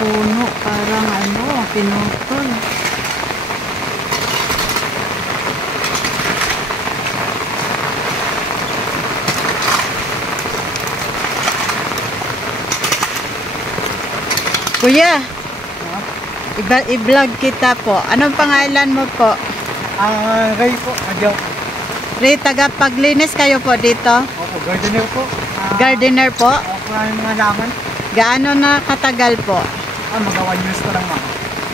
puno. Parang ano, pinutol. Kuya, i-vlog kita po. Anong pangalan mo po? Ray po, adyo. Ray, tagapaglinis kayo po dito? Opo, gardener po. Gardener po? Opo, yung mga laman. Gaano na katagal po? Mga 1 years ko lang, ma'am.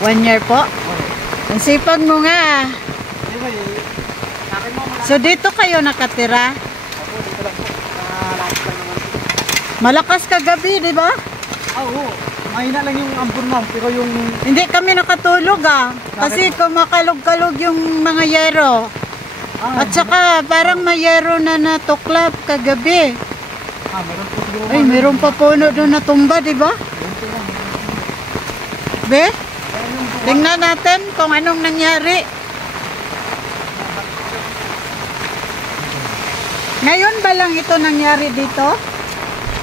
1 year po? Okay. Ang sipag mo nga. Anyway, akin mo So dito kayo nakatira? Opo, dito lang po. Lapit lang naman po. Malakas kagabi, di ba? Oo. Mahina lang yung ambon, ma'am. Pero yung... Hindi kami nakatulog kasi kumakalog-kalog yung mga yero. At saka parang may yero na natuklap kagabi. Meron po siguro. Ay, meron pa puno doon na tumba, di ba? Be? Tingnan natin kung anong nangyari. Ngayon ba lang ito nangyari dito?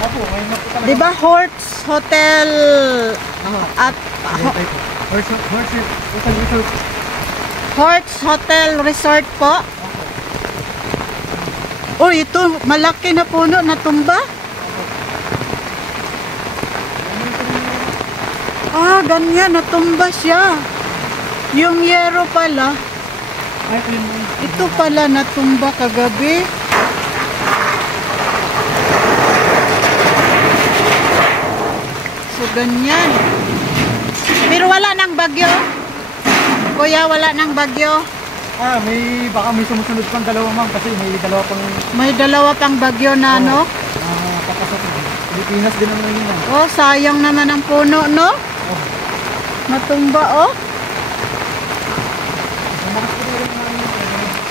Opo, ngayon na po talaga. Di ba Hortz Hotel at Hortz Hotel Resort po? Oh, ito malaki na puno na tumba. Ganyan natumba siya. Yung yero pala. Ito pala natumba kagabi. So ganyan. Pero wala nang bagyo. Kuya, wala nang bagyo. Baka may sumusunod pang dalawa, ma'am, kasi may dalawa pang bagyo na, no? Papasok. Pilipinas din naman yun, ma'am. Oh, sayang naman ang puno, no? Natumba, oh.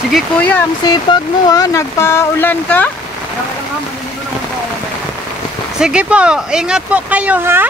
Sige, kuya, ang sipag mo, nagpaulan ka? Kaya lang, ma'am, maniligo naman po ako. Sige po, ingat po kayo, ha?